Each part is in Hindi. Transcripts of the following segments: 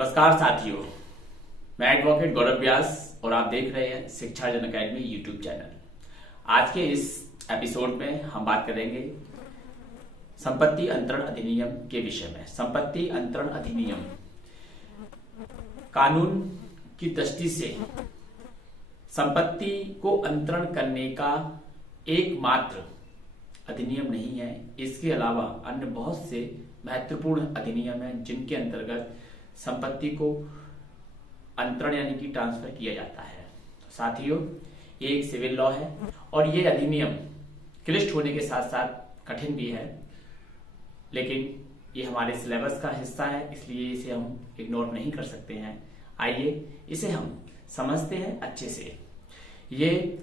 नमस्कार साथियों, मैं एडवोकेट गौरव व्यास और आप देख रहे हैं शिक्षा जन अकेडमी यूट्यूब चैनल। आज के इस एपिसोड में हम बात करेंगे संपत्ति अंतरण अधिनियम के विषय में। संपत्ति अंतरण अधिनियम कानून की दृष्टि से संपत्ति को अंतरण करने का एकमात्र अधिनियम नहीं है। इसके अलावा अन्य बहुत से महत्वपूर्ण अधिनियम हैं जिनके अंतर्गत संपत्ति को अंतरण यानी कि ट्रांसफर किया जाता है। तो साथियों, ये एक सिविल लॉ है और ये अधिनियम क्लिष्ट होने के साथ साथ कठिन भी है, लेकिन ये हमारे सिलेबस का हिस्सा है, इसलिए इसे हम इग्नोर नहीं कर सकते हैं। आइए इसे हम समझते हैं अच्छे से। ये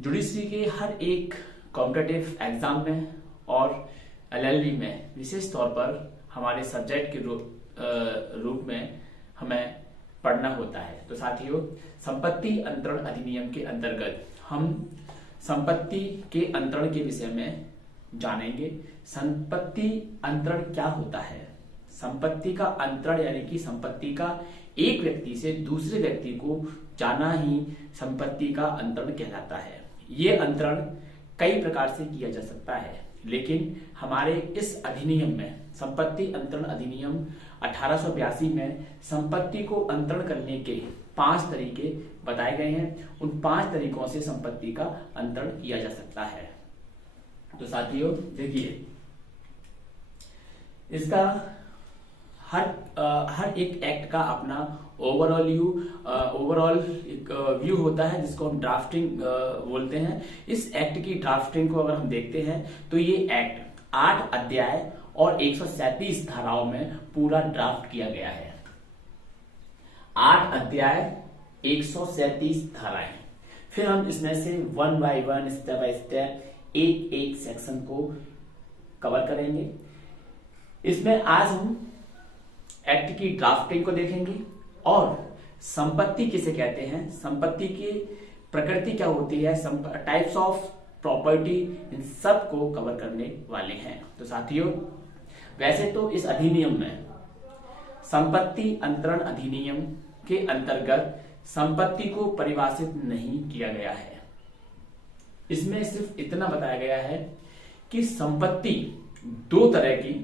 जुडिशरी के हर एक कॉम्पिटिटिव एग्जाम में और एलएलबी में विशेष तौर पर हमारे सब्जेक्ट के रूप में हमें पढ़ना होता है। तो साथियों, संपत्ति अंतरण अधिनियम के अंतर्गत हम संपत्ति के अंतरण के विषय में जानेंगे। संपत्ति अंतरण क्या होता है? संपत्ति का अंतरण यानी कि संपत्ति का एक व्यक्ति से दूसरे व्यक्ति को जाना ही संपत्ति का अंतरण कहलाता है। ये अंतरण कई प्रकार से किया जा सकता है, लेकिन हमारे इस अधिनियम में संपत्ति अंतरण अधिनियम 1882 में संपत्ति को अंतरण करने के 5 तरीके बताए गए हैं। उन 5 तरीकों से संपत्ति का अंतरण किया जा सकता है। तो साथियों देखिए, इसका हर एक एक्ट का अपना ओवरऑल एक व्यू होता है, जिसको हम ड्राफ्टिंग बोलते हैं। इस एक्ट की ड्राफ्टिंग को अगर हम देखते हैं तो ये एक्ट 8 अध्याय और 137 धाराओं में पूरा ड्राफ्ट किया गया है। 8 अध्याय 137 धाराएं। फिर हम इसमें से one by one, step by step एक एक सेक्शन को कवर करेंगे। इसमें आज हम एक्ट की ड्राफ्टिंग को देखेंगे और संपत्ति किसे कहते हैं, संपत्ति की प्रकृति क्या होती है, टाइप्स ऑफ प्रॉपर्टी, इन सब को कवर करने वाले हैं। तो साथियों, वैसे तो इस अधिनियम में संपत्ति अंतरण अधिनियम के अंतर्गत संपत्ति को परिभाषित नहीं किया गया है। इसमें सिर्फ इतना बताया गया है कि संपत्ति 2 तरह की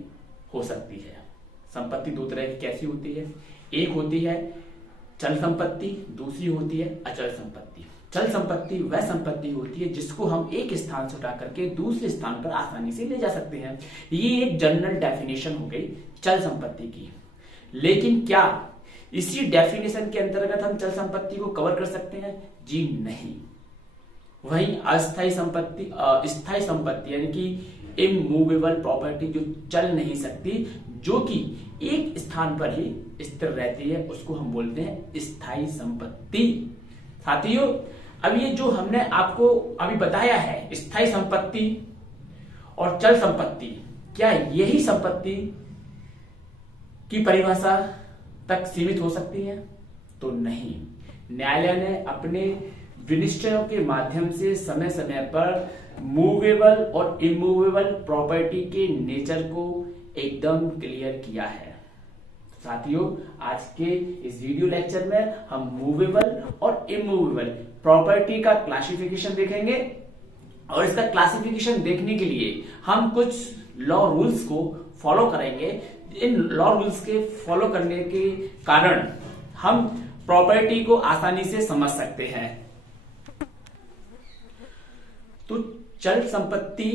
हो सकती है। संपत्ति 2 तरह की कैसी होती है? एक होती है चल संपत्ति, दूसरी होती है अचल संपत्ति। चल संपत्ति वह संपत्ति होती है जिसको हम एक स्थान से उठा करके दूसरे स्थान पर आसानी से ले जा सकते हैं। ये एक जनरल डेफिनेशन हो गई चल संपत्ति की। लेकिन क्या इसी डेफिनेशन के अंतर्गत हम चल संपत्ति को कवर कर सकते हैं? जी नहीं। वहीं अस्थायी संपत्ति, स्थायी संपत्ति यानी कि इमूवेबल प्रॉपर्टी, जो चल नहीं सकती, जो कि एक स्थान पर ही स्थिर रहती है, उसको हम बोलते हैं स्थायी संपत्ति। साथियों, अब ये जो हमने आपको अभी बताया है, स्थायी संपत्ति और चल संपत्ति, क्या यही संपत्ति की परिभाषा तक सीमित हो सकती है? तो नहीं। न्यायालय ने अपने विनिश्चयों के माध्यम से समय समय पर मूवेबल और इमूवेबल प्रॉपर्टी के नेचर को एकदम क्लियर किया है। साथियों, आज के इस वीडियो लेक्चर में हम मूवेबल और इमूवेबल प्रॉपर्टी का क्लासिफिकेशन देखेंगे और इसका क्लासिफिकेशन देखने के लिए हम कुछ लॉ रूल्स को फॉलो करेंगे। इन लॉ रूल्स के फॉलो करने के कारण हम प्रॉपर्टी को आसानी से समझ सकते हैं। तो चल संपत्ति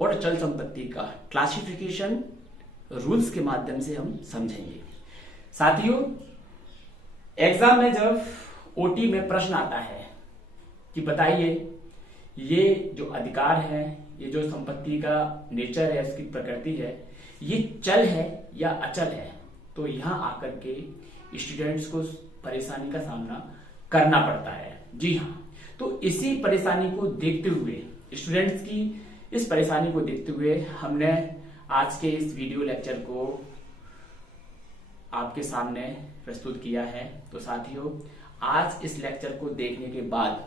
और अचल संपत्ति का क्लासिफिकेशन रूल्स के माध्यम से हम समझेंगे। साथियों, एग्जाम में जब ओटी में प्रश्न आता है कि बताइए ये जो अधिकार है, ये जो संपत्ति का नेचर है, उसकी प्रकृति है, ये चल है या अचल है, तो यहां आकर के स्टूडेंट्स को परेशानी का सामना करना पड़ता है। जी हाँ, तो इसी परेशानी को देखते हुए, स्टूडेंट्स की इस परेशानी को देखते हुए हमने आज के इस वीडियो लेक्चर को आपके सामने प्रस्तुत किया है। तो साथियों, आज इस लेक्चर को देखने के बाद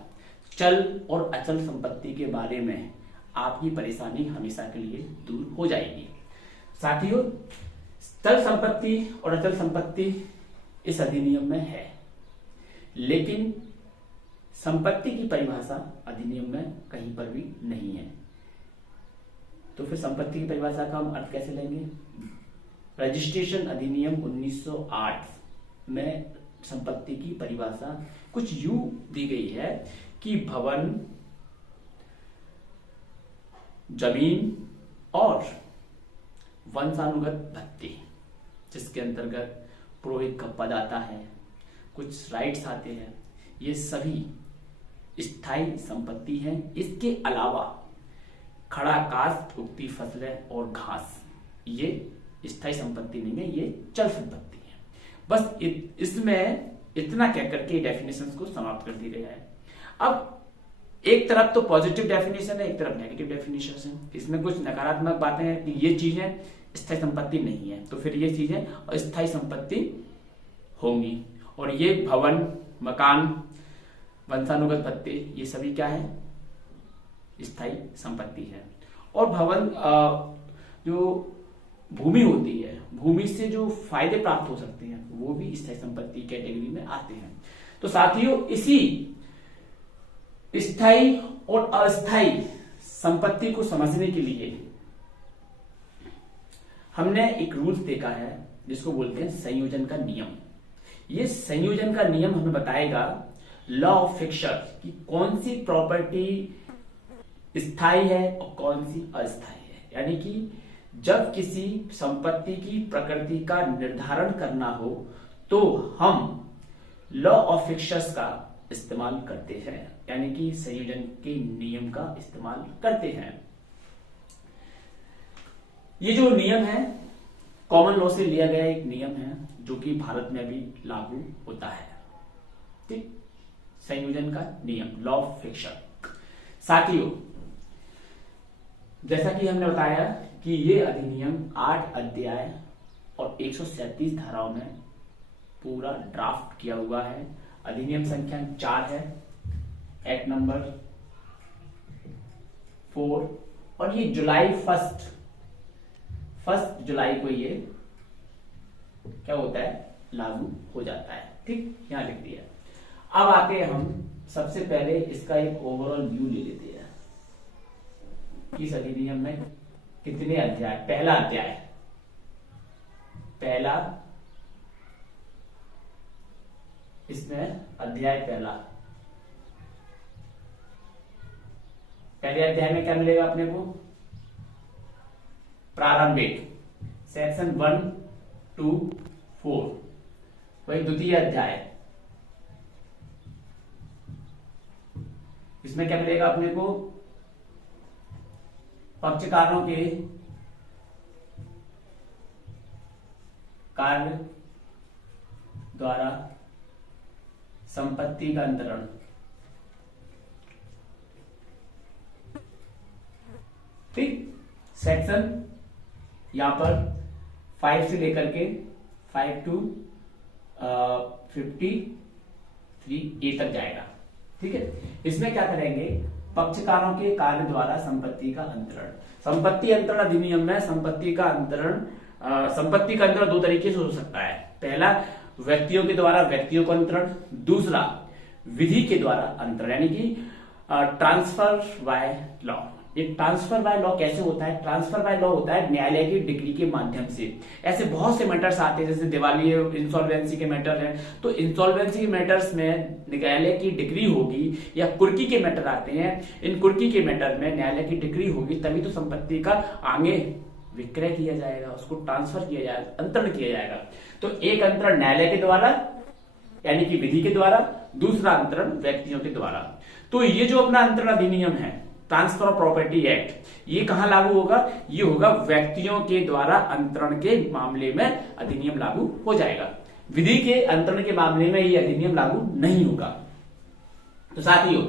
चल और अचल संपत्ति के बारे में आपकी परेशानी हमेशा के लिए दूर हो जाएगी। साथियों, चल संपत्ति और अचल संपत्ति इस अधिनियम में है, लेकिन संपत्ति की परिभाषा अधिनियम में कहीं पर भी नहीं है। तो फिर संपत्ति की परिभाषा का हम अर्थ कैसे लेंगे? रजिस्ट्रेशन अधिनियम 1908 में संपत्ति की परिभाषा कुछ यूं दी गई है कि भवन, जमीन और वंशानुगत भत्ते, जिसके अंतर्गत पुरोहित का पद आता है, कुछ राइट्स आते हैं, ये सभी स्थायी संपत्ति हैं। इसके अलावा खड़ा काष्ठ, उगती फसलें और घास, ये स्थायी संपत्ति नहीं है, ये चल संपत्ति है। बस इसमें इतना कह करके डेफिनेशंस को समाप्त कर दी गया है। अब एक तरफ तो पॉजिटिव डेफिनेशन है, एक तरफ नेगेटिव डेफिनेशन है। इसमें कुछ नकारात्मक बातें हैं कि ये चीजें स्थायी संपत्ति नहीं है, तो फिर ये चीजें अस्थायी संपत्ति होंगी। और ये भवन, मकान, वंशानुगत भत्ते, ये सभी क्या है? स्थायी संपत्ति है। और भवन, जो भूमि होती है, भूमि से जो फायदे प्राप्त हो सकते हैं, वो भी स्थायी संपत्ति कैटेगरी में आते हैं। तो साथियों, इसी स्थायी और अस्थायी संपत्ति को समझने के लिए हमने एक रूल्स देखा है जिसको बोलते हैं संयोजन का नियम। ये संयोजन का नियम हमें बताएगा लॉ ऑफ फिक्शन कि कौन सी प्रॉपर्टी स्थायी है और कौन सी अस्थायी है। यानी कि जब किसी संपत्ति की प्रकृति का निर्धारण करना हो तो हम लॉ ऑफ फिक्शंस का इस्तेमाल करते हैं, यानी कि संयोजन के नियम का इस्तेमाल करते हैं। ये जो नियम है कॉमन लॉ से लिया गया एक नियम है जो कि भारत में भी लागू होता है। ठीक, संयोजन का नियम, लॉ ऑफ फिक्शन। साथियों, जैसा कि हमने बताया कि ये अधिनियम 8 अध्याय और 137 धाराओं में पूरा ड्राफ्ट किया हुआ है। अधिनियम संख्या 4 है, एक्ट नंबर 4, और ये जुलाई 1 जुलाई को ये क्या होता है? लागू हो जाता है। ठीक, यहां लिख दिया। अब आते हैं हम सबसे पहले इसका एक ओवरऑल व्यू ले लेते हैं। इस अधिनियम में कितने अध्याय? पहला अध्याय, इसमें अध्याय पहले अध्याय में क्या मिलेगा अपने को? प्रारंभिक, सेक्शन 1 to 4। वही द्वितीय अध्याय, इसमें क्या मिलेगा अपने को? पक्षकारों के कार्य द्वारा संपत्ति का अंतरण। ठीक, सेक्शन यहां पर 5 से लेकर के 5 to 53A तक जाएगा। ठीक है, इसमें क्या करेंगे? पक्षकारों के कार्य द्वारा संपत्ति का अंतरण। संपत्ति अंतरण अधिनियम में संपत्ति का अंतरण दो तरीके से हो सकता है। पहला, व्यक्तियों के द्वारा व्यक्तियों को अंतरण, दूसरा विधि के द्वारा अंतरण, यानी कि ट्रांसफर बाय लॉ। ये ट्रांसफर बाय लॉ कैसे होता है? ट्रांसफर बाय लॉ होता है न्यायालय की डिग्री के माध्यम से। ऐसे बहुत से मैटर्स आते हैं, जैसे दिवाली इंसॉल्वेंसी के मैटर हैं, तो इंसॉल्वेंसी के मैटर्स में न्यायालय की डिग्री होगी, या कुर्की के मैटर आते हैं, इन कुर्की के मैटर में न्यायालय की डिग्री होगी, तभी तो संपत्ति का आगे विक्रय किया जाएगा, उसको ट्रांसफर किया जाएगा, अंतरण किया जाएगा। तो एक अंतरण न्यायालय के द्वारा यानी कि विधि के द्वारा, दूसरा अंतरण व्यक्तियों के द्वारा। तो ये जो अपना अंतरण अधिनियम है, ट्रांसफर ऑफ प्रॉपर्टी एक्ट, ये कहां लागू होगा? ये होगा व्यक्तियों के द्वारा अंतरण के मामले में अधिनियम लागू हो जाएगा। विधि के अंतरण के मामले में ये अधिनियम लागू नहीं होगा। तो साथियों,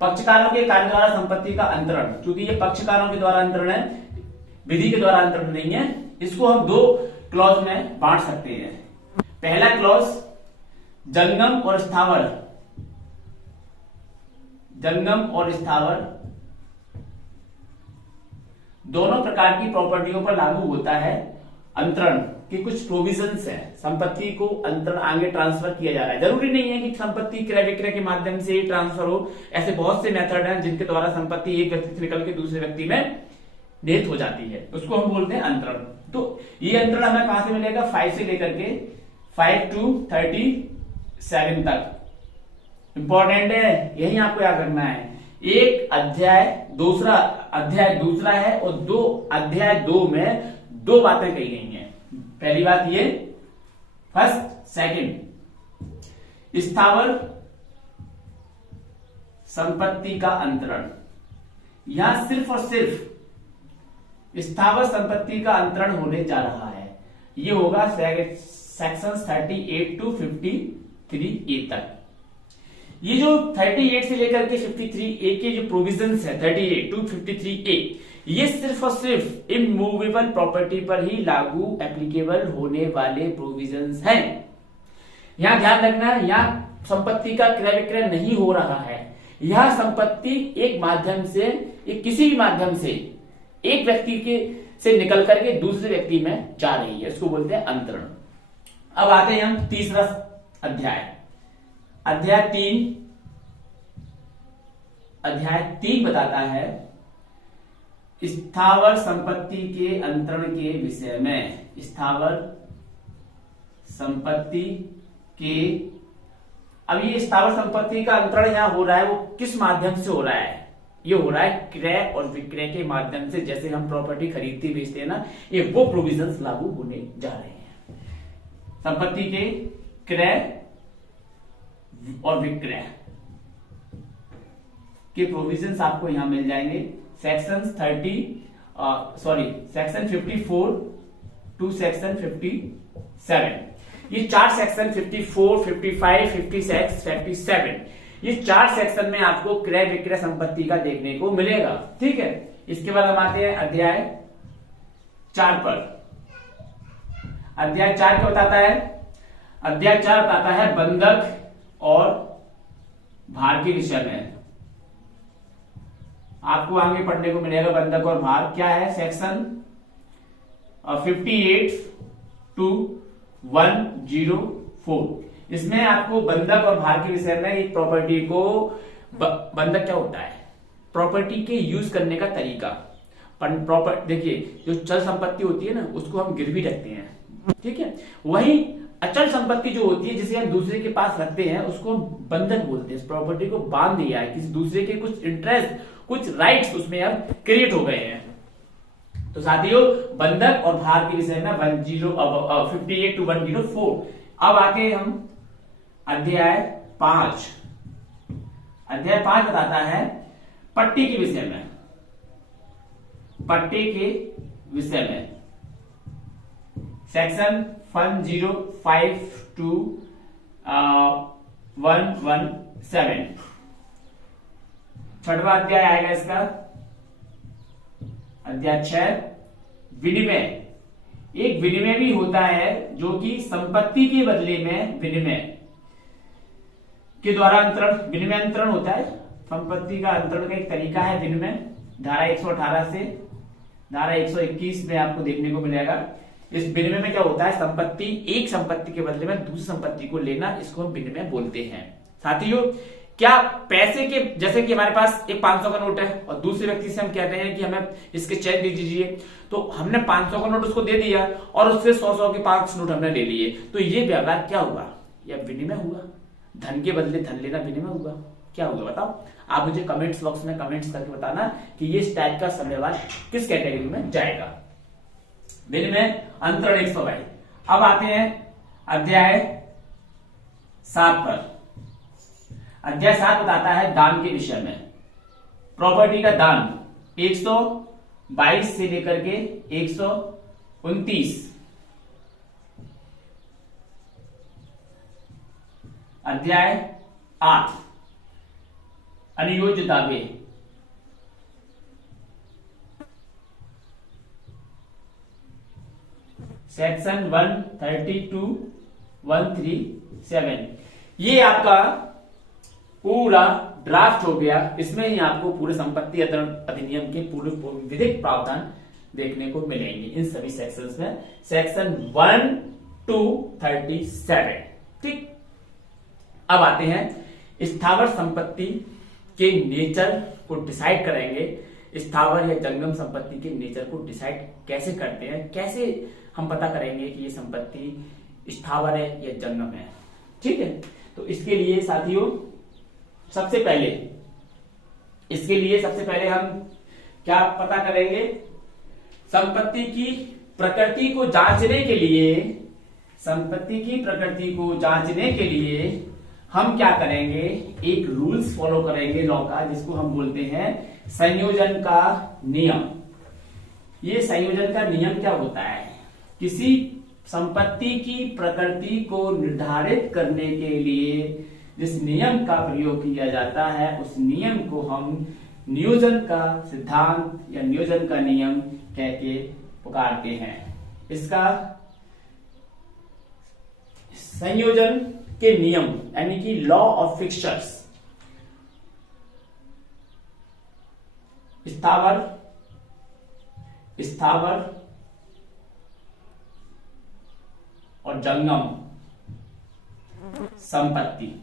पक्षकारों के कार्य द्वारा संपत्ति का अंतरण, क्योंकि ये पक्षकारों के द्वारा अंतरण है, विधि के द्वारा अंतरण नहीं है, इसको हम 2 क्लॉज में बांट सकते हैं। पहला क्लॉज, जंगम और स्थावर दोनों प्रकार की प्रॉपर्टियों पर लागू होता है अंतरण के कुछ प्रोविजंस है। संपत्ति को अंतरण आगे ट्रांसफर किया जा रहा है। जरूरी नहीं है कि संपत्ति क्रय विक्रय के माध्यम से ही ट्रांसफर हो। ऐसे बहुत से मेथड हैं जिनके द्वारा संपत्ति एक व्यक्ति से निकल के दूसरे व्यक्ति में निहित हो जाती है, उसको हम बोलते हैं अंतरण। तो ये अंतरण हमें कहां से मिलेगा? 5 से लेकर के 5 to 37 तक। इंपॉर्टेंट है, यही आपको याद रखना है। एक अध्याय दूसरा है और अध्याय 2 में 2 बातें कही गई हैं। पहली बात ये, फर्स्ट सेकंड, स्थावर संपत्ति का अंतरण। यहां सिर्फ और सिर्फ स्थावर संपत्ति का अंतरण होने जा रहा है। ये होगा सेक्शन 38 to 53A तक। ये जो 38 से लेकर के 53A के जो प्रोविजंस है, 38 to 53A, ये सिर्फ और सिर्फ इमूवेबल प्रॉपर्टी पर ही लागू एप्लीकेबल होने वाले प्रोविजंस हैं। यहां ध्यान रखना, यहां संपत्ति का क्रय विक्रय नहीं हो रहा है। यह संपत्ति एक माध्यम से, किसी भी माध्यम से एक व्यक्ति के से निकल करके दूसरे व्यक्ति में जा रही है, इसको बोलते हैं अंतरण। अब आते हैं हम तीसरा अध्याय, अध्याय 3 बताता है स्थावर संपत्ति के अंतरण के विषय में। स्थावर संपत्ति के, अब ये स्थावर संपत्ति का अंतरण यहां हो रहा है, वो किस माध्यम से हो रहा है? ये हो रहा है क्रय और विक्रय के माध्यम से। जैसे हम प्रॉपर्टी खरीदते बेचते हैं ना, ये वो प्रोविजंस लागू होने जा रहे हैं। संपत्ति के क्रय और विक्रय के प्रोविजंस आपको यहां मिल जाएंगे। Section 54 to section 57। ये 4 सेक्शन 54, 55, 56, 57, ये 4 सेक्शन में आपको क्रय विक्रय संपत्ति का देखने को मिलेगा। ठीक है, इसके बाद हम आते हैं अध्याय 4 पर। अध्याय 4 क्या बताता है? अध्याय 4 बताता है बंधक और भार के विषय में। आपको आगे पढ़ने को मिलेगा बंधक और भार क्या है। सेक्शन 58 to 104, इसमें आपको बंधक और भार के विषय में एक प्रॉपर्टी को, बंधक क्या होता है? प्रॉपर्टी के यूज करने का तरीका। देखिए, जो चल संपत्ति होती है ना, उसको हम गिरवी रखते हैं, ठीक है। वही अचल संपत्ति जो होती है, जिसे हम दूसरे के पास रखते हैं, उसको बंधक बोलते हैं। इस प्रॉपर्टी को बांध दिया है, किसी दूसरे के कुछ इंटरेस्ट, कुछ राइट्स उसमें अब क्रिएट हो गए हैं। तो साथियों, बंधक और भार के विषय में 58 to 104। अब आके हम अध्याय 5। अध्याय 5 बताता है पट्टे के विषय में। पट्टे के विषय में सेक्शन 105 to 117। छठवां अध्याय आएगा इसका, अध्याय 6, विनिमय। एक विनिमय भी होता है, जो कि संपत्ति के बदले में विनिमय के द्वारा अंतरण, विनिमय अंतरण होता है। संपत्ति का अंतरण का एक तरीका है विनिमय। धारा 118 से धारा 121 में आपको देखने को मिलेगा। इस विनिमय में क्या होता है? संपत्ति, एक संपत्ति के बदले में दूसरी संपत्ति को लेना, इसको हम विनिमय बोलते हैं। साथियों, क्या पैसे के, जैसे कि हमारे पास एक 500 का नोट है और दूसरे व्यक्ति से हम कहते हैं कि हमें इसके चेक दे दीजिए, तो हमने 500 का नोट उसको दे दिया और उससे 100 के 5 नोट हमने ले लिए, तो ये व्यवहार क्या हुआ? यह विनिमय हुआ। धन के बदले धन लेना विनिमय हुआ। क्या होगा बताओ? आप मुझे कमेंट्स बॉक्स में कमेंट्स करके बताना कि ये इस टाइप का व्यवहार किस कैटेगरी में जाएगा। विनिमय अंतरण 122। अब आते हैं अध्याय 7 पर। अध्याय 7 बताता है दान के विषय में। प्रॉपर्टी का दान 122 से लेकर के 129। अध्याय 8 अनुयोज्य दावे। Section 130 to 137। ये आपका पूरा ड्राफ्ट हो गया। इसमें ही आपको पूरे संपत्ति अधिनियम के पूरे विधिक प्रावधान देखने को मिलेंगे इन सभी सेक्शंस में, सेक्शन 1 to 37। ठीक, अब आते हैं स्थावर संपत्ति के नेचर को डिसाइड करेंगे। स्थावर या जंगम संपत्ति के नेचर को डिसाइड कैसे करते हैं, कैसे हम पता करेंगे कि ये संपत्ति स्थावर है या जंगम है। ठीक है, तो इसके लिए साथियों सबसे पहले हम क्या पता करेंगे, संपत्ति की प्रकृति को जांचने के लिए हम क्या करेंगे, एक रूल्स फॉलो करेंगे लॉ का, जिसको हम बोलते हैं संयोजन का नियम। ये संयोजन का नियम क्या होता है, किसी संपत्ति की प्रकृति को निर्धारित करने के लिए जिस नियम का प्रयोग किया जाता है उस नियम को हम नियोजन का सिद्धांत या नियोजन का नियम कह के पुकारते हैं। इसका संयोजन के नियम यानी कि लॉ ऑफ फिक्सचर्स, स्थावर और जंगम संपत्ति,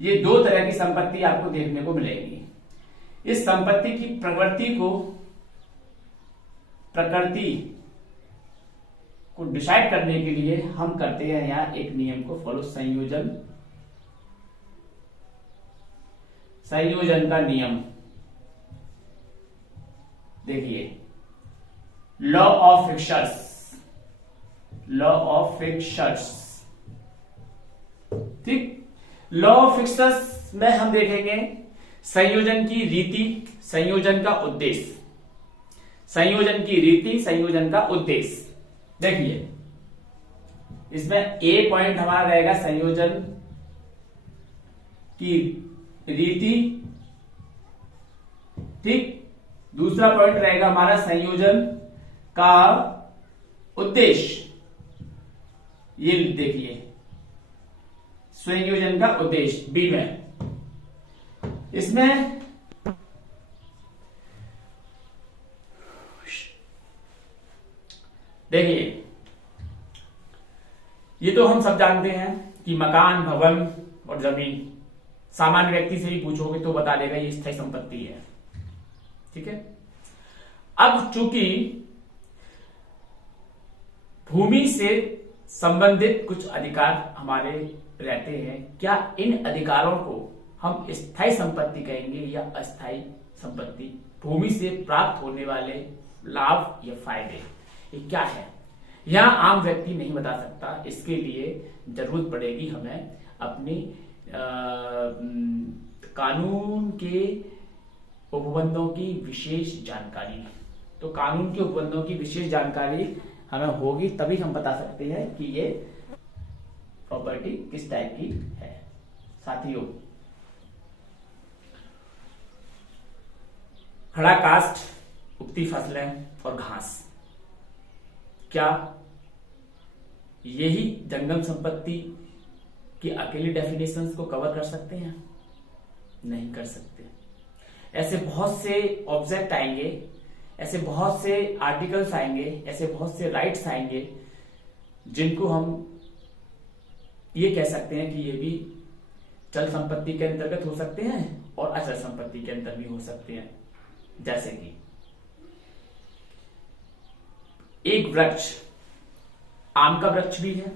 ये दो तरह की संपत्ति आपको देखने को मिलेगी। इस संपत्ति की प्रकृति को डिसाइड करने के लिए हम करते हैं यहां एक नियम को फॉलो, संयोजन का नियम। देखिए, लॉ ऑफ फिक्सचर्स। ठीक, लॉ ऑफ फिक्सचर्स में हम देखेंगे संयोजन की रीति, संयोजन का उद्देश्य। देखिए, इसमें ए पॉइंट हमारा रहेगा संयोजन की रीति। ठीक, दूसरा पॉइंट रहेगा हमारा संयोजन का उद्देश्य। ये देखिए, संयोजन का उद्देश्य बी में। इसमें देखिए, ये तो हम सब जानते हैं कि मकान, भवन और जमीन, सामान्य व्यक्ति से भी पूछोगे तो बता देगा ये स्थायी संपत्ति है। ठीक है, अब चूंकि भूमि से संबंधित कुछ अधिकार हमारे रहते हैं, क्या इन अधिकारों को हम स्थायी संपत्ति कहेंगे या अस्थायी संपत्ति? भूमि से प्राप्त होने वाले लाभ या फायदे ये क्या है, यहां आम व्यक्ति नहीं बता सकता। इसके लिए जरूरत पड़ेगी हमें अपनी कानून के उपबंधों की विशेष जानकारी। तो कानून के उपबंधों की विशेष जानकारी हमें होगी, तभी हम बता सकते हैं कि ये प्रॉपर्टी किस टाइप की है। साथियों, खड़ा कास्ट, उगती फसलें और घास, क्या यही जंगम संपत्ति की अकेली डेफिनेशंस को कवर कर सकते हैं? नहीं कर सकते। ऐसे बहुत से ऑब्जेक्ट आएंगे, ऐसे बहुत से आर्टिकल्स आएंगे, ऐसे बहुत से राइट्स आएंगे जिनको हम ये कह सकते हैं कि ये भी चल संपत्ति के अंतर्गत हो सकते हैं और अचल संपत्ति के अंतर्गत भी हो सकते हैं। जैसे कि एक वृक्ष, आम का वृक्ष भी है,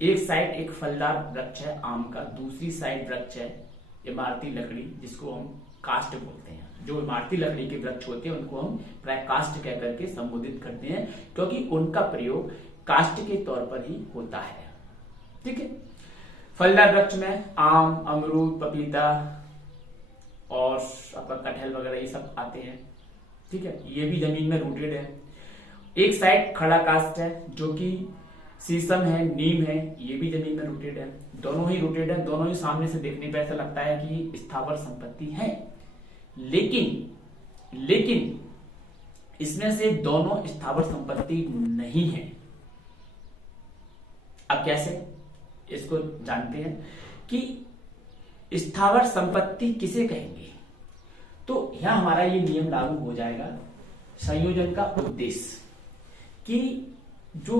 एक साइड एक फलदार वृक्ष है आम का, दूसरी साइड वृक्ष है इमारती लकड़ी, जिसको हम कास्ट बोलते हैं। जो इमारती लकड़ी के वृक्ष होते हैं उनको हम प्राय कास्ट कह करके संबोधित करते हैं, क्योंकि उनका प्रयोग कास्ट के तौर पर ही होता है। ठीक है, फलदार वृक्ष में आम, अमरूद, पपीता और आपका कटहल वगैरह ये सब आते हैं। ठीक है, ये भी जमीन में रूटेड है। एक साइड खड़ा कास्ट है जो कि शीशम है, नीम है, ये भी जमीन में रूटेड है। दोनों ही रूटेड है, दोनों ही सामने से देखने पर ऐसा लगता है कि स्थावर संपत्ति है, लेकिन इसमें से दोनों स्थावर संपत्ति नहीं है। अब कैसे इसको जानते हैं कि स्थावर संपत्ति किसे कहेंगे? तो यहां हमारा ये नियम लागू हो जाएगा, संयोजन का उद्देश्य। कि जो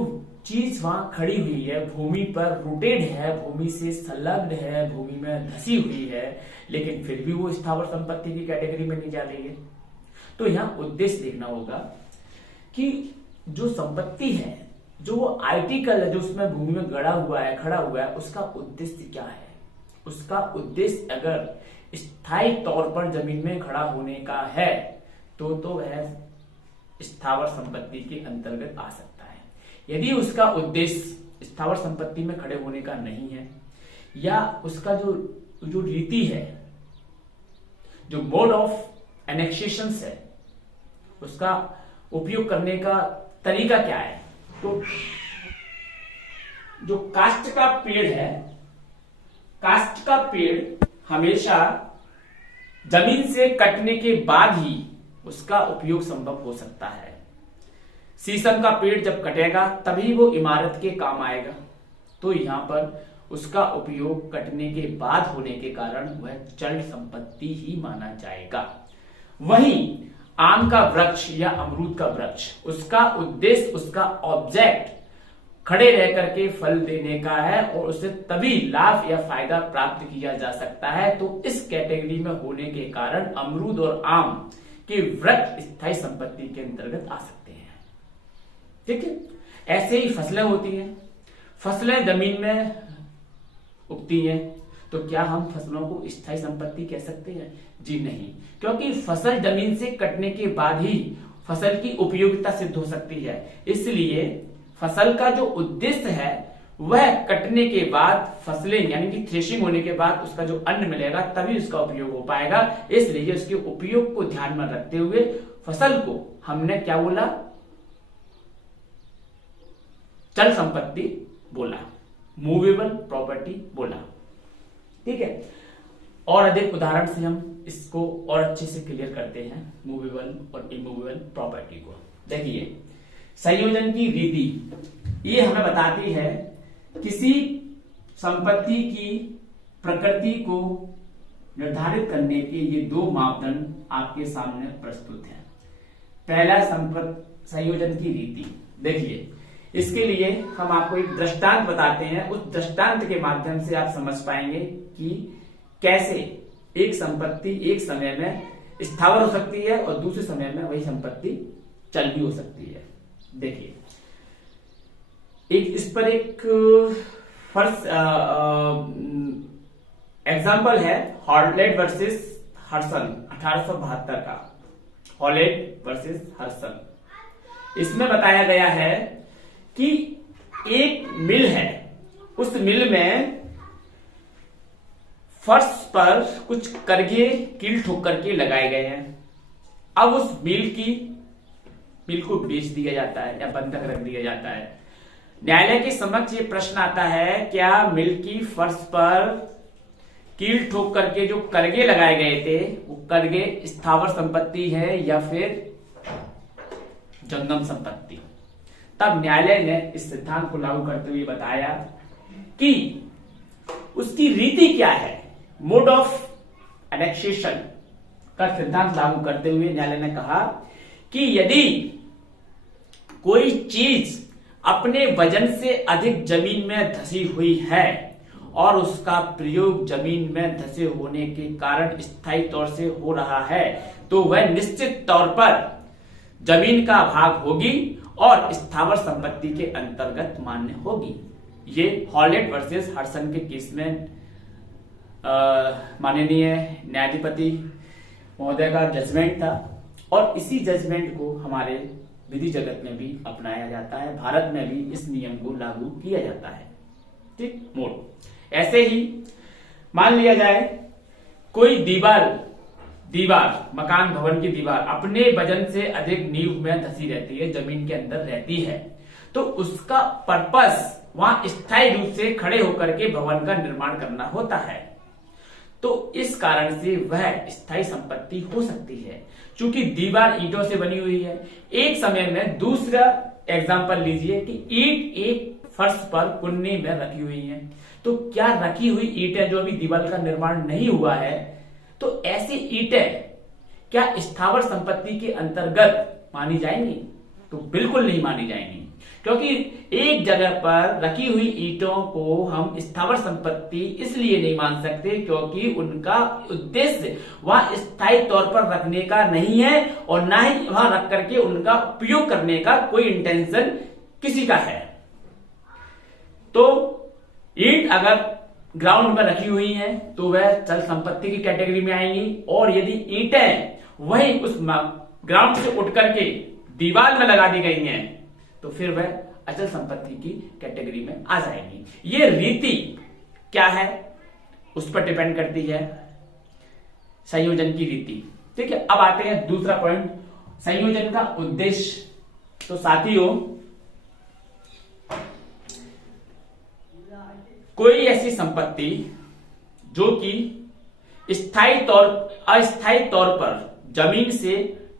चीज वहां खड़ी हुई है, भूमि पर रूटेड है, भूमि से संलग्न है, भूमि में धसी हुई है, लेकिन फिर भी वो स्थावर संपत्ति की कैटेगरी में नहीं जा रही है। तो यहाँ उद्देश्य देखना होगा कि जो संपत्ति है, जो वो आर्टिकल है, जो उसमें भूमि में गड़ा हुआ है, खड़ा हुआ है, उसका उद्देश्य क्या है। उसका उद्देश्य अगर स्थायी तौर पर जमीन में खड़ा होने का है तो वह स्थावर संपत्ति के अंतर्गत आ सकता है। यदि उसका उद्देश्य स्थावर संपत्ति में खड़े होने का नहीं है, या उसका जो रीति है, जो मोड ऑफ एनेक्सेशन है, उसका उपयोग करने का तरीका क्या है, तो जो काष्ठ का पेड़ है, काष्ठ का पेड़ हमेशा जमीन से कटने के बाद ही उसका उपयोग संभव हो सकता है। शीशम का पेड़ जब कटेगा तभी वो इमारत के काम आएगा। तो यहां पर उसका उपयोग कटने के बाद होने के कारण वह चल संपत्ति ही माना जाएगा। वहीं आम का वृक्ष या अमरूद का वृक्ष, उसका उद्देश्य, उसका ऑब्जेक्ट खड़े रह करके फल देने का है और उससे तभी लाभ या फायदा प्राप्त किया जा सकता है। तो इस कैटेगरी में होने के कारण अमरूद और आम के वृक्ष स्थायी संपत्ति के अंतर्गत आ सकते हैं। ठीक है। ऐसे ही फसलें होती हैं, फसलें जमीन में उगती हैं, तो क्या हम फसलों को स्थायी संपत्ति कह सकते हैं? जी नहीं, क्योंकि फसल जमीन से कटने के बाद ही फसल की उपयोगिता सिद्ध हो सकती है। इसलिए फसल का जो उद्देश्य है वह कटने के बाद फसलें यानी कि थ्रेशिंग होने के बाद उसका जो अन्न मिलेगा तभी उसका उपयोग हो पाएगा। इसलिए उसके उपयोग को ध्यान में रखते हुए फसल को हमने क्या बोला? चल संपत्ति बोला, मूवेबल प्रॉपर्टी बोला। ठीक है। और अधिक उदाहरण से हम इसको और अच्छे से क्लियर करते हैं मूवेबल और इमूवेबल प्रॉपर्टी को। देखिए, संयोजन की रीति ये हमें बताती है किसी संपत्ति की प्रकृति को निर्धारित करने के ये दो मापदंड आपके सामने प्रस्तुत हैं। पहला संयोजन की रीति। देखिए, इसके लिए हम आपको एक दृष्टांत बताते हैं। उस दृष्टांत के माध्यम से आप समझ पाएंगे कि कैसे एक संपत्ति एक समय में स्थावर हो सकती है और दूसरे समय में वही संपत्ति चल भी हो सकती है। देखिए, इस पर एक फर्स्ट एग्जाम्पल है हॉलेट वर्सेस हडसन 1872 का। हॉलेट वर्सेस हडसन, इसमें बताया गया है कि एक मिल है, उस मिल में फर्श पर कुछ करघे कील ठोक करके लगाए गए हैं। अब उस मिल को बेच दिया जाता है या बंधक रख दिया जाता है। न्यायालय के समक्ष ये प्रश्न आता है, क्या मिल की फर्श पर कील ठोक करके जो करघे लगाए गए थे वो करघे स्थावर संपत्ति है या फिर जंगम संपत्ति? तब न्यायालय ने इस सिद्धांत को लागू करते हुए बताया कि उसकी रीति क्या है। मोड ऑफ एनेक्सेशन का सिद्धांत लागू करते हुए न्यायालय ने कहा कि यदि कोई चीज अपने वजन से अधिक जमीन में धसी हुई है और उसका प्रयोग जमीन में धसे होने के कारण स्थायी तौर से हो रहा है, तो वह निश्चित तौर पर जमीन का भाग होगी और स्थावर संपत्ति के अंतर्गत मान्य होगी। ये हॉलेट वर्सेस हडसन के केस में माननीय न्यायाधिपति महोदय का जजमेंट था और इसी जजमेंट को हमारे विधि जगत में भी अपनाया जाता है। भारत में भी इस नियम को लागू किया जाता है। ठीक, मोड। ऐसे ही मान लिया जाए कोई दीवार मकान भवन की दीवार अपने वजन से अधिक नींव में धसी रहती है, जमीन के अंदर रहती है, तो उसका पर्पस वहां स्थायी रूप से खड़े होकर के भवन का निर्माण करना होता है। तो इस कारण से वह स्थायी संपत्ति हो सकती है, क्योंकि दीवार ईंटों से बनी हुई है। एक समय में दूसरा एग्जांपल लीजिए कि ईंट एक फर्श पर कुन्नी में रखी हुई है, तो क्या रखी हुई ईंटें जो अभी दीवार का निर्माण नहीं हुआ है, तो ऐसी ईंटें क्या स्थावर संपत्ति के अंतर्गत मानी जाएंगी? तो बिल्कुल नहीं मानी जाएंगी। क्योंकि एक जगह पर रखी हुई ईंटों को हम स्थावर संपत्ति इसलिए नहीं मान सकते क्योंकि उनका उद्देश्य वहां स्थायी तौर पर रखने का नहीं है और ना ही वहां रख करके उनका उपयोग करने का कोई इंटेंशन किसी का है। तो ईंट अगर ग्राउंड में रखी हुई हैं तो वह चल संपत्ति की कैटेगरी में आएंगी, और यदि ईंटें वही उस ग्राउंड से उठ करके दीवार में लगा दी गई हैं तो फिर वह अचल संपत्ति की कैटेगरी में आ जाएगी। ये रीति क्या है उस पर डिपेंड करती है, संयोजन की रीति। ठीक है, अब आते हैं दूसरा पॉइंट, संयोजन का उद्देश्य। तो साथियों, कोई ऐसी संपत्ति जो कि अस्थायी तौर पर जमीन से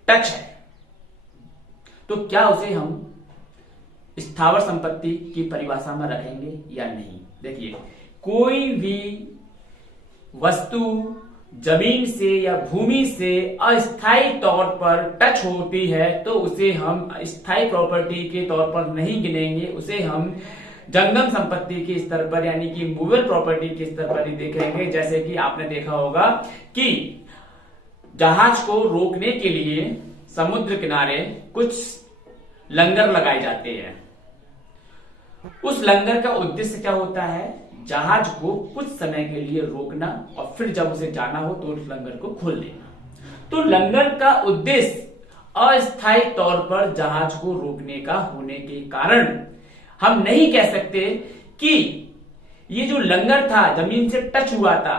टच है, तो क्या उसे हम स्थावर संपत्ति की परिभाषा में रखेंगे या नहीं? देखिए, कोई भी वस्तु जमीन से या भूमि से अस्थायी तौर पर टच होती है तो उसे हम स्थायी प्रॉपर्टी के तौर पर नहीं गिनेंगे, उसे हम जंगम संपत्ति के स्तर पर यानी कि मूवेबल प्रॉपर्टी के स्तर पर ही देखेंगे। जैसे कि आपने देखा होगा कि जहाज को रोकने के लिए समुद्र किनारे कुछ लंगर लगाए जाते हैं। उस लंगर का उद्देश्य क्या होता है? जहाज को कुछ समय के लिए रोकना और फिर जब उसे जाना हो तो उस लंगर को खोल देना। तो लंगर का उद्देश्य अस्थायी तौर पर जहाज को रोकने का होने के कारण हम नहीं कह सकते कि ये जो लंगर था जमीन से टच हुआ था,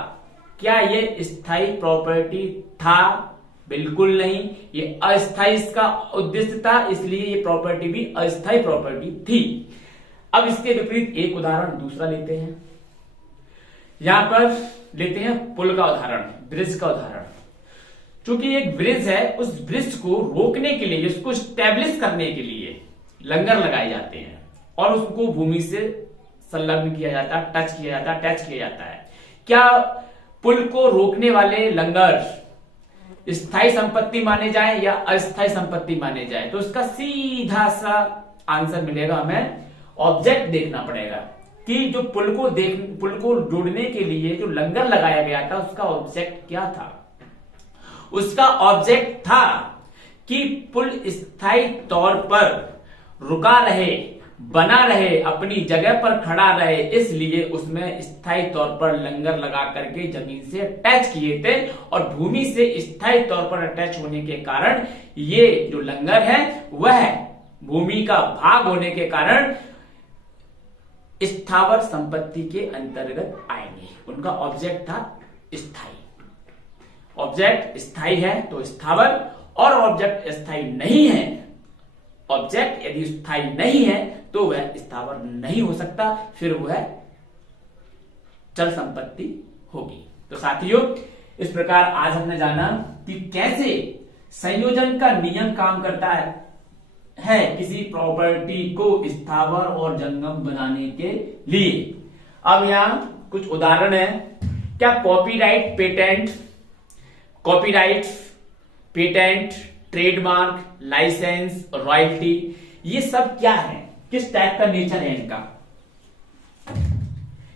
क्या ये स्थायी प्रॉपर्टी था? बिल्कुल नहीं, ये अस्थायी इसका उद्देश्य था, इसलिए ये प्रॉपर्टी भी अस्थायी प्रॉपर्टी थी। अब इसके विपरीत एक उदाहरण दूसरा लेते हैं। यहां पर लेते हैं पुल का उदाहरण, ब्रिज का उदाहरण। चूंकि एक ब्रिज है, उस ब्रिज को रोकने के लिए, उसको स्टैब्लिश करने के लिए लंगर लगाए जाते हैं और उसको भूमि से संलग्न किया जाता है, टच किया जाता है, अटैच किया जाता है। क्या पुल को रोकने वाले लंगर स्थायी संपत्ति माने जाए या अस्थायी संपत्ति माने जाए? तो इसका सीधा सा आंसर मिलेगा, हमें ऑब्जेक्ट देखना पड़ेगा कि जो पुल को जोड़ने के लिए जो लंगर लगाया गया था उसका ऑब्जेक्ट क्या था। उसका ऑब्जेक्ट था कि पुल स्थायी तौर पर रुका रहे, बना रहे, अपनी जगह पर खड़ा रहे, इसलिए उसमें स्थायी तौर पर लंगर लगा करके जमीन से अटैच किए थे और भूमि से स्थायी तौर पर अटैच होने के कारण ये जो लंगर है वह भूमि का भाग होने के कारण स्थावर संपत्ति के अंतर्गत आएंगे। उनका ऑब्जेक्ट था स्थायी। ऑब्जेक्ट स्थायी है तो स्थावर, और ऑब्जेक्ट स्थायी नहीं है, ऑब्जेक्ट यदि स्थायी नहीं है तो वह स्थावर नहीं हो सकता, फिर वह चल संपत्ति होगी। तो साथियों, इस प्रकार आज हमने जाना कि कैसे संयोजन का नियम काम करता है किसी प्रॉपर्टी को स्थावर और जंगम बनाने के लिए। अब यहां कुछ उदाहरण है। क्या copyright, patent, trademark, licence, royalty, ये सब क्या है? किस टाइप का नेचर है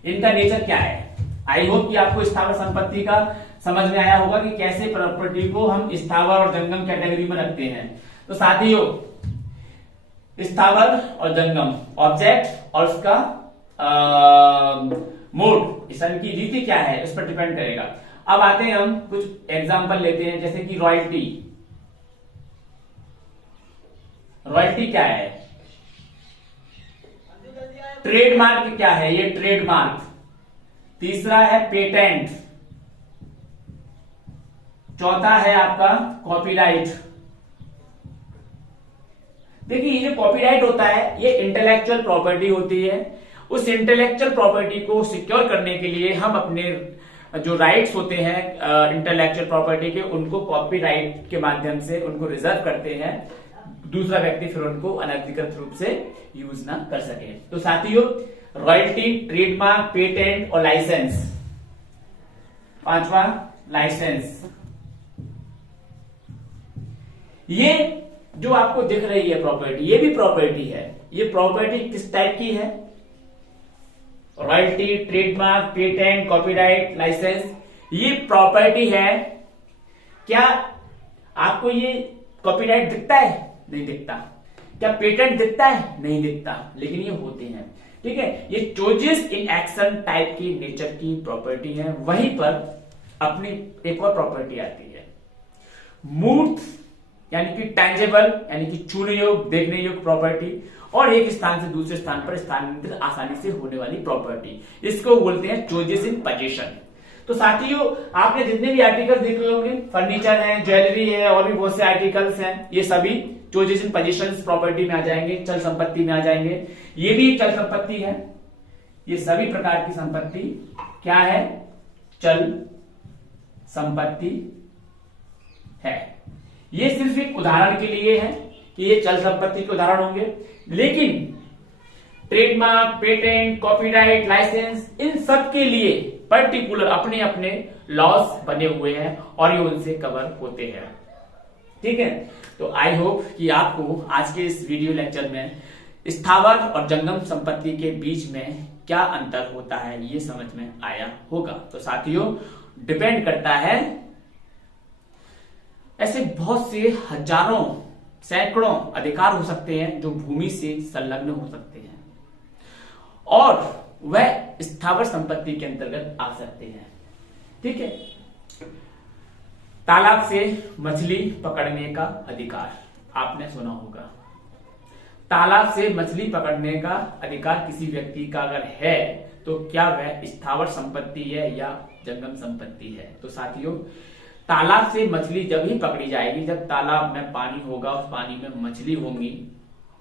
इनका नेचर क्या है? आई होप कि आपको स्थावर संपत्ति का समझ में आया होगा कि कैसे प्रॉपर्टी को हम स्थावर और जंगम कैटेगरी में रखते हैं। तो साथियों, स्थावर और जंगम, ऑब्जेक्ट और उसका मोड, इसकी रीति क्या है इस पर डिपेंड करेगा। अब आते हैं, हम कुछ एग्जांपल लेते हैं, जैसे कि रॉयल्टी क्या है? ट्रेडमार्क क्या है? ये ट्रेडमार्क। तीसरा है पेटेंट, चौथा है आपका कॉपीराइट। देखिए, ये जो कॉपीराइट होता है ये इंटेलेक्चुअल प्रॉपर्टी होती है। उस इंटेलेक्चुअल प्रॉपर्टी को सिक्योर करने के लिए हम अपने जो राइट्स होते हैं इंटेलेक्चुअल प्रॉपर्टी के, उनको कॉपीराइट के माध्यम से उनको रिजर्व करते हैं, दूसरा व्यक्ति फिर उनको अनधिकृत रूप से यूज ना कर सके। तो साथियों, रॉयल्टी, ट्रेडमार्क, पेटेंट और लाइसेंस। पांचवा लाइसेंस। ये जो आपको दिख रही है प्रॉपर्टी, ये भी प्रॉपर्टी है। ये प्रॉपर्टी किस टाइप की है? Royalty, trademark, patent, copyright, licence, ये प्रॉपर्टी है। क्या आपको ये कॉपीराइट दिखता है? नहीं दिखता। क्या पेटेंट दिखता है? नहीं दिखता, लेकिन ये होते हैं। ठीक है, ये चोजेस इन एक्शन टाइप की नेचर की प्रॉपर्टी है। वहीं पर अपनी एक और प्रॉपर्टी आती है मूर्त, यानी कि टेंजेबल, यानी कि छूने योग्य, देखने योग्य प्रॉपर्टी, और एक स्थान से दूसरे स्थान पर स्थानांतरित आसानी से होने वाली प्रॉपर्टी। इसको बोलते हैं चोजेस इन पोजीशन। तो साथियों, आपने जितने भी आर्टिकल देखे होंगे, फर्नीचर है, ज्वेलरी है, और भी बहुत से आर्टिकल्स हैं, ये सभी चोजेस इन पोजीशन प्रॉपर्टी में आ जाएंगे, चल संपत्ति में आ जाएंगे। ये भी एक चल संपत्ति है। ये सभी प्रकार की संपत्ति क्या है? चल संपत्ति है। ये सिर्फ एक उदाहरण के लिए है कि ये चल संपत्ति के उदाहरण होंगे, लेकिन ट्रेडमार्क, पेटेंट, कॉपीराइट, लाइसेंस, इन सब के लिए पर्टिकुलर अपने अपने लॉस बने हुए हैं और ये उनसे कवर होते हैं। ठीक है, तो आई होप कि आपको आज के इस वीडियो लेक्चर में स्थावर और जंगम संपत्ति के बीच में क्या अंतर होता है ये समझ में आया होगा। तो साथियों, डिपेंड करता है, ऐसे बहुत से हजारों, सैकड़ों अधिकार हो सकते हैं जो भूमि से संलग्न हो सकते हैं और वह स्थावर संपत्ति के अंतर्गत आ सकते हैं। ठीक है, तालाब से मछली पकड़ने का अधिकार आपने सुना होगा। तालाब से मछली पकड़ने का अधिकार किसी व्यक्ति का अगर है तो क्या वह स्थावर संपत्ति है या जंगम संपत्ति है? तो साथियों, तालाब से मछली जब ही पकड़ी जाएगी जब तालाब में पानी होगा, उस पानी में मछली होंगी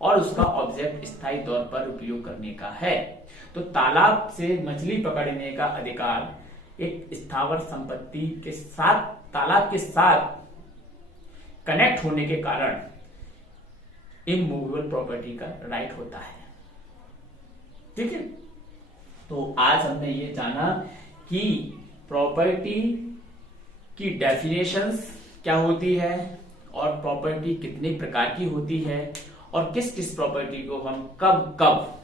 और उसका ऑब्जेक्ट स्थायी तौर पर उपयोग करने का है। तो तालाब से मछली पकड़ने का अधिकार एक स्थावर संपत्ति के साथ, तालाब के साथ कनेक्ट होने के कारण इमूवेबल प्रॉपर्टी का राइट होता है। ठीक है, तो आज हमने ये जाना कि प्रॉपर्टी की डेफिनेशंस क्या होती है और प्रॉपर्टी कितने प्रकार की होती है और किस किस प्रॉपर्टी को हम कब कब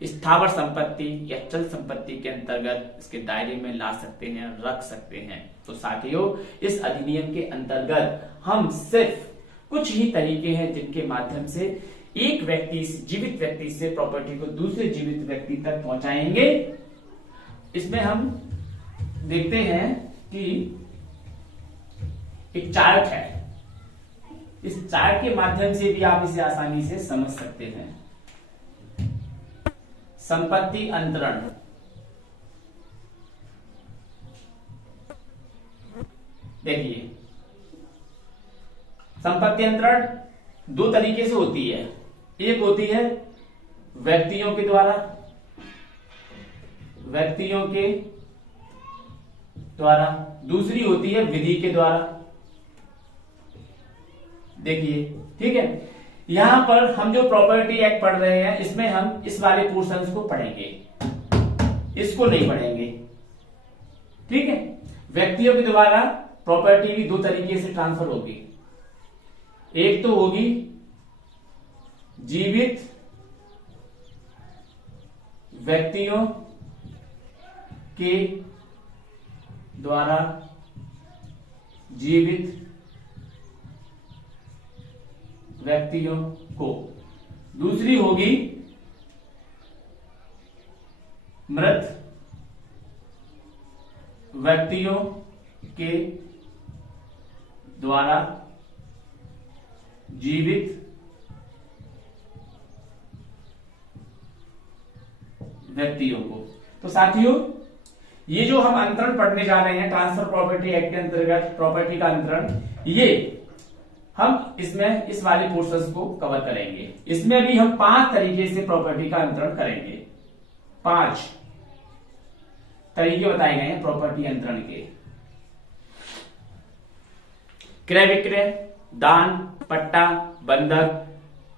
स्थावर संपत्ति या चल संपत्ति के अंतर्गत इसके दायरे में ला सकते हैं, रख सकते हैं। तो साथियों, इस अधिनियम के अंतर्गत हम सिर्फ कुछ ही तरीके हैं जिनके माध्यम से एक व्यक्ति, जीवित व्यक्ति से प्रॉपर्टी को दूसरे जीवित व्यक्ति तक पहुंचाएंगे। इसमें हम देखते हैं कि एक चार्ट है, इस चार्ट के माध्यम से भी आप इसे आसानी से समझ सकते हैं। संपत्ति अंतरण, देखिए संपत्ति अंतरण दो तरीके से होती है। एक होती है व्यक्तियों के द्वारा, दूसरी होती है विधि के द्वारा। देखिए, ठीक है, यहां पर हम जो प्रॉपर्टी एक्ट पढ़ रहे हैं इसमें हम इस वाले पोर्शंस को पढ़ेंगे, इसको नहीं पढ़ेंगे। ठीक है, व्यक्तियों के द्वारा प्रॉपर्टी भी दो तरीके से ट्रांसफर होगी। एक तो होगी जीवित व्यक्तियों के द्वारा जीवित व्यक्तियों को, दूसरी होगी मृत व्यक्तियों के द्वारा जीवित व्यक्तियों को। तो साथियों, ये जो हम अंतरण पढ़ने जा रहे हैं ट्रांसफर प्रॉपर्टी एक्ट के अंतर्गत प्रॉपर्टी का अंतरण, ये हम इसमें इस वाले पोर्शंस को कवर करेंगे। इसमें भी हम 5 तरीके से प्रॉपर्टी का अंतरण करेंगे। 5 तरीके बताए गए हैं प्रॉपर्टी अंतरण के। क्रय विक्रय, दान, पट्टा, बंधक,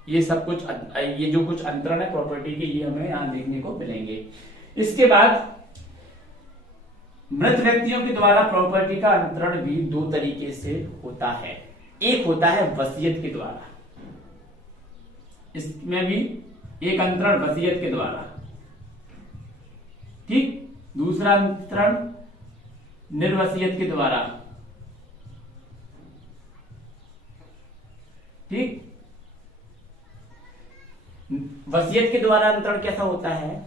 ये सब कुछ, ये जो कुछ अंतरण है प्रॉपर्टी के, ये हमें यहां देखने को मिलेंगे। इसके बाद मृत व्यक्तियों के द्वारा प्रॉपर्टी का अंतरण भी 2 तरीके से होता है। एक होता है वसीयत के द्वारा, इसमें भी एक अंतरण वसीयत के द्वारा, ठीक, दूसरा अंतरण निर्वसीयत के द्वारा, ठीक। वसीयत के द्वारा अंतरण कैसा होता है,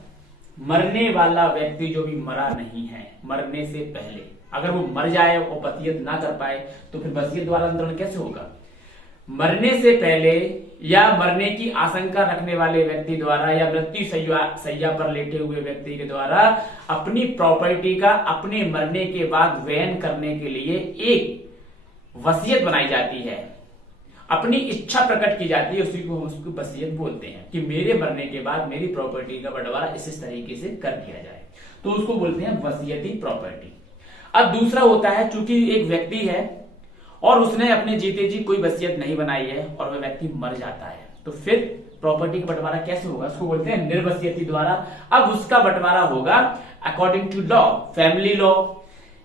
मरने वाला व्यक्ति जो भी मरा नहीं है, मरने से पहले अगर वो मर जाए और वसीयत ना कर पाए तो फिर वसीयत द्वारा अंतरण कैसे होगा, मरने से पहले या मरने की आशंका रखने वाले व्यक्ति द्वारा या मृत्यु शैया पर लेटे हुए व्यक्ति के द्वारा अपनी प्रॉपर्टी का अपने मरने के बाद व्ययन करने के लिए एक वसीयत बनाई जाती है, अपनी इच्छा प्रकट की जाती है, उसी को हम उसको वसीयत बोलते हैं कि मेरे मरने के बाद मेरी प्रॉपर्टी का बंटवारा इस तरीके से कर दिया जाए, तो उसको बोलते हैं वसीयती प्रॉपर्टी। अब दूसरा होता है, चूंकि एक व्यक्ति है और उसने अपने जीते जी कोई वसीयत नहीं बनाई है और वह व्यक्ति मर जाता है, तो फिर प्रॉपर्टी का बंटवारा कैसे होगा, उसको बोलते हैं निर्वसीयती द्वारा। अब उसका बंटवारा होगा according to law, family law,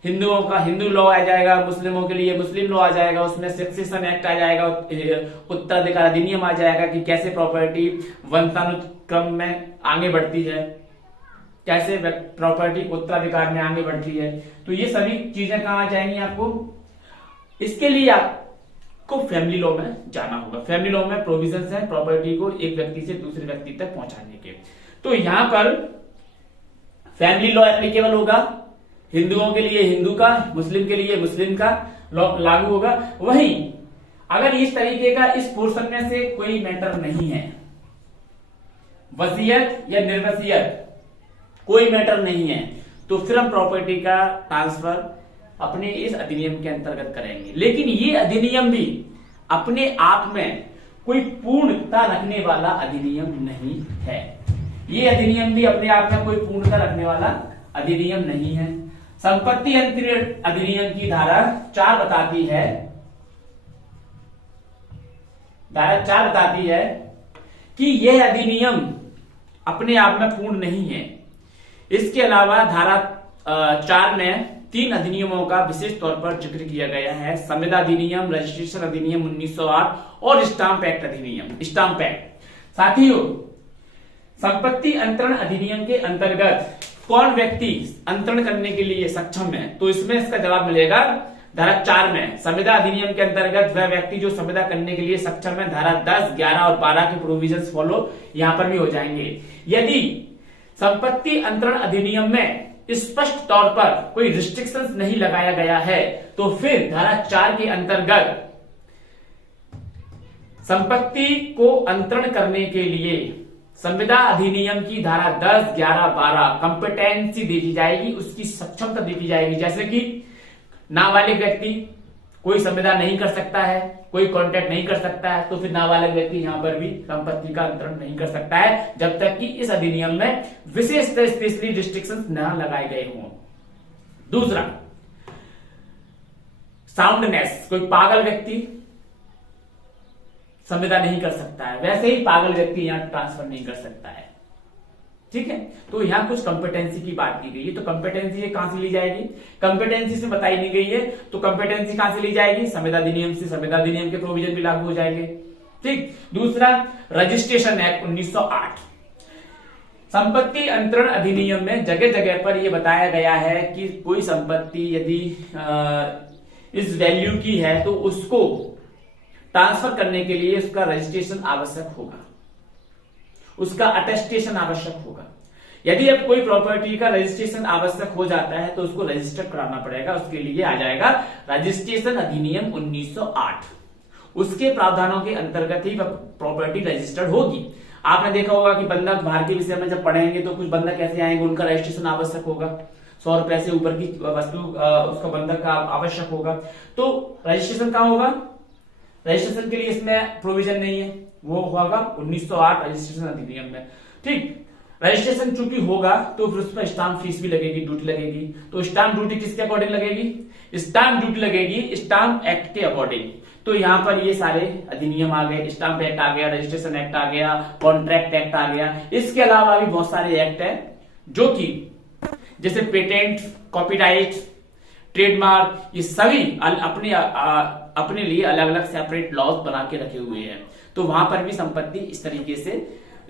हिंदुओं का हिंदू लॉ आ जाएगा, मुस्लिमों के लिए मुस्लिम लॉ आ जाएगा, उसमें सक्सेशन एक्ट आ जाएगा, उत्तराधिकार अधिनियम आ जाएगा कि कैसे प्रॉपर्टी वंशानुक्रम में आगे बढ़ती है, कैसे प्रॉपर्टी उत्तराधिकार में आगे बढ़ती है। तो ये सभी चीजें कहां आ जाएंगी आपको, इसके लिए आपको फैमिली लॉ में जाना होगा। फैमिली लॉ में प्रोविजंस है प्रॉपर्टी को एक व्यक्ति से दूसरे व्यक्ति तक पहुंचाने के, तो यहां पर फैमिली लॉ एप्लीकेबल होगा, हिंदुओं के लिए हिंदू का, मुस्लिम के लिए मुस्लिम का लॉ लागू होगा। वहीं अगर इस तरीके का इस पोर्शन में से कोई मैटर नहीं है, वसीयत या निर्वसीयत कोई मैटर नहीं है, तो फिर हम प्रॉपर्टी का ट्रांसफर अपने इस अधिनियम के अंतर्गत करेंगे। लेकिन ये अधिनियम भी अपने आप में कोई पूर्णता रखने वाला अधिनियम नहीं है, ये अधिनियम भी अपने आप में कोई पूर्णता रखने वाला अधिनियम नहीं है। संपत्ति अंतरण अधिनियम की धारा 4 बताती है, धारा 4 बताती है कि यह अधिनियम अपने आप में पूर्ण नहीं है। इसके अलावा धारा 4 में 3 अधिनियमों का विशेष तौर पर जिक्र किया गया है, संविदा अधिनियम, रजिस्ट्रेशन अधिनियम 1908 और स्टाम्प एक्ट अधिनियम, स्टाम्प एक्ट। साथियों, संपत्ति अंतरण अधिनियम के अंतर्गत कौन व्यक्ति अंतरण करने के लिए सक्षम है, तो इसमें इसका जवाब मिलेगा धारा 4 में। संविदा अधिनियम के अंतर्गत वह व्यक्ति जो संविदा करने के लिए सक्षम है, धारा 10, 11 और 12 के प्रोविजंस फॉलो यहां पर भी हो जाएंगे। यदि संपत्ति अंतरण अधिनियम में स्पष्ट तौर पर कोई रिस्ट्रिक्शंस नहीं लगाया गया है, तो फिर धारा 4 के अंतर्गत संपत्ति को अंतरण करने के लिए संविदा अधिनियम की धारा 10, 11, 12 कंपिटेंसी देखी जाएगी, उसकी सक्षमता देखी जाएगी। जैसे कि नाबालिग व्यक्ति कोई संविदा नहीं कर सकता है, कोई कॉन्ट्रैक्ट नहीं कर सकता है, तो फिर नाबालिग व्यक्ति यहां पर भी संपत्ति का अंतरण नहीं कर सकता है जब तक कि इस अधिनियम में विशेष स्पेशली रिस्ट्रिक्शंस न लगाए गए हों। दूसरा, साउंडनेस, कोई पागल व्यक्ति संविदा नहीं कर सकता है, वैसे ही पागल व्यक्ति यहां ट्रांसफर नहीं कर सकता है, ठीक है। तो यहां कुछ कंपेटेंसी की बात की गई है, तो कंपेटेंसी कहां से ली जाएगी, कंपेटेंसी से बताई नहीं गई है, तो कंपेटेंसी कहां से ली जाएगी, संविदा अधिनियम से, संविदा अधिनियम के प्रोविजन भी लागू हो जाएंगे, ठीक। दूसरा, रजिस्ट्रेशन एक्ट 1908, संपत्ति अंतरण अधिनियम में जगह जगह पर यह बताया गया है कि कोई संपत्ति यदि इस वैल्यू की है तो उसको ट्रांसफर करने के लिए उसका रजिस्ट्रेशन आवश्यक होगा, उसका अटेस्टेशन आवश्यक होगा। यदि अब कोई प्रॉपर्टी का रजिस्ट्रेशन आवश्यक हो जाता है तो उसको रजिस्टर कराना पड़ेगा, उसके लिए आ जाएगा रजिस्ट्रेशन अधिनियम 1908, उसके प्रावधानों के अंतर्गत ही प्रॉपर्टी रजिस्टर्ड होगी। आपने देखा होगा कि बंधक भार के विषय में जब पढ़ेंगे तो कुछ बंधक कैसे आएंगे, उनका रजिस्ट्रेशन आवश्यक होगा, 100 रुपए से ऊपर की वस्तु उसका बंधक का आवश्यक होगा, तो रजिस्ट्रेशन कहां होगा, रजिस्ट्रेशन के लिए इसमें प्रोविजन नहीं है, वो होगा 1908 रजिस्ट्रेशन अधिनियम में, ठीक। रजिस्ट्रेशन चूंकि होगा तो फिर उस पर स्टाम्प फीस भी लगेगी, ड्यूटी लगेगी, तो स्टाम्प ड्यूटी किसके अकॉर्डिंग लगेगी, स्टाम्प ड्यूटी लगेगी स्टाम्प एक्ट के अकॉर्डिंग। तो यहां पर ये सारे अधिनियम आ गए, स्टाम्प एक्ट आ गया, रजिस्ट्रेशन एक्ट आ गया, कॉन्ट्रैक्ट एक्ट आ गया। इसके अलावा भी बहुत सारे एक्ट है जो कि जैसे पेटेंट, कॉपीराइट, ट्रेडमार्क, ये सभी अपने लिए अलग अलग सेपरेट लॉज बना के रखे हुए हैं, तो वहां पर भी संपत्ति इस तरीके से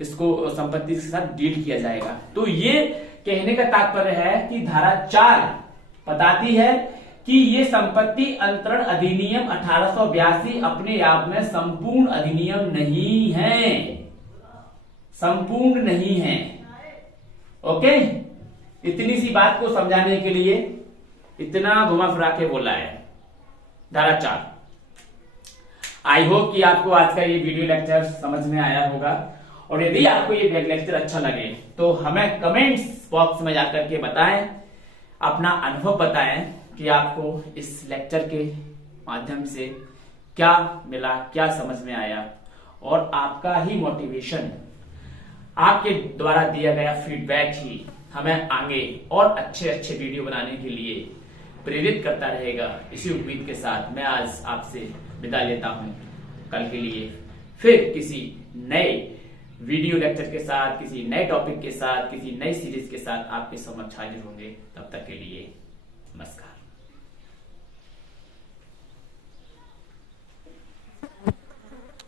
इसको संपत्ति के साथ डील किया जाएगा। तो ये कहने का तात्पर्य है कि धारा 4 बताती है कि ये संपत्ति अंतरण अधिनियम 1882 अपने आप में संपूर्ण अधिनियम नहीं है, संपूर्ण नहीं है। ओके, इतनी सी बात को समझाने के लिए इतना घुमा फिरा के बोला है धारा 4। आई होप कि आपको आज का ये वीडियो लेक्चर समझ में आया होगा, और यदि आपको ये लेक्चर अच्छा लगे तो हमें कमेंट्स बॉक्स में जाकर के बताएं, अपना अनुभव बताएं कि आपको इस लेक्चर के माध्यम से क्या मिला, क्या समझ में आया, और आपका ही मोटिवेशन, आपके द्वारा दिया गया फीडबैक ही हमें आगे और अच्छे अच्छे वीडियो बनाने के लिए प्रेरित करता रहेगा। इसी उम्मीद के साथ मैं आज आपसे विदा लेता हूं। कल के लिए फिर किसी नए वीडियो लेक्चर के साथ, किसी नए टॉपिक के साथ, किसी नई सीरीज के साथ आपके समक्ष हाजिर होंगे। तब तक के लिए नमस्कार।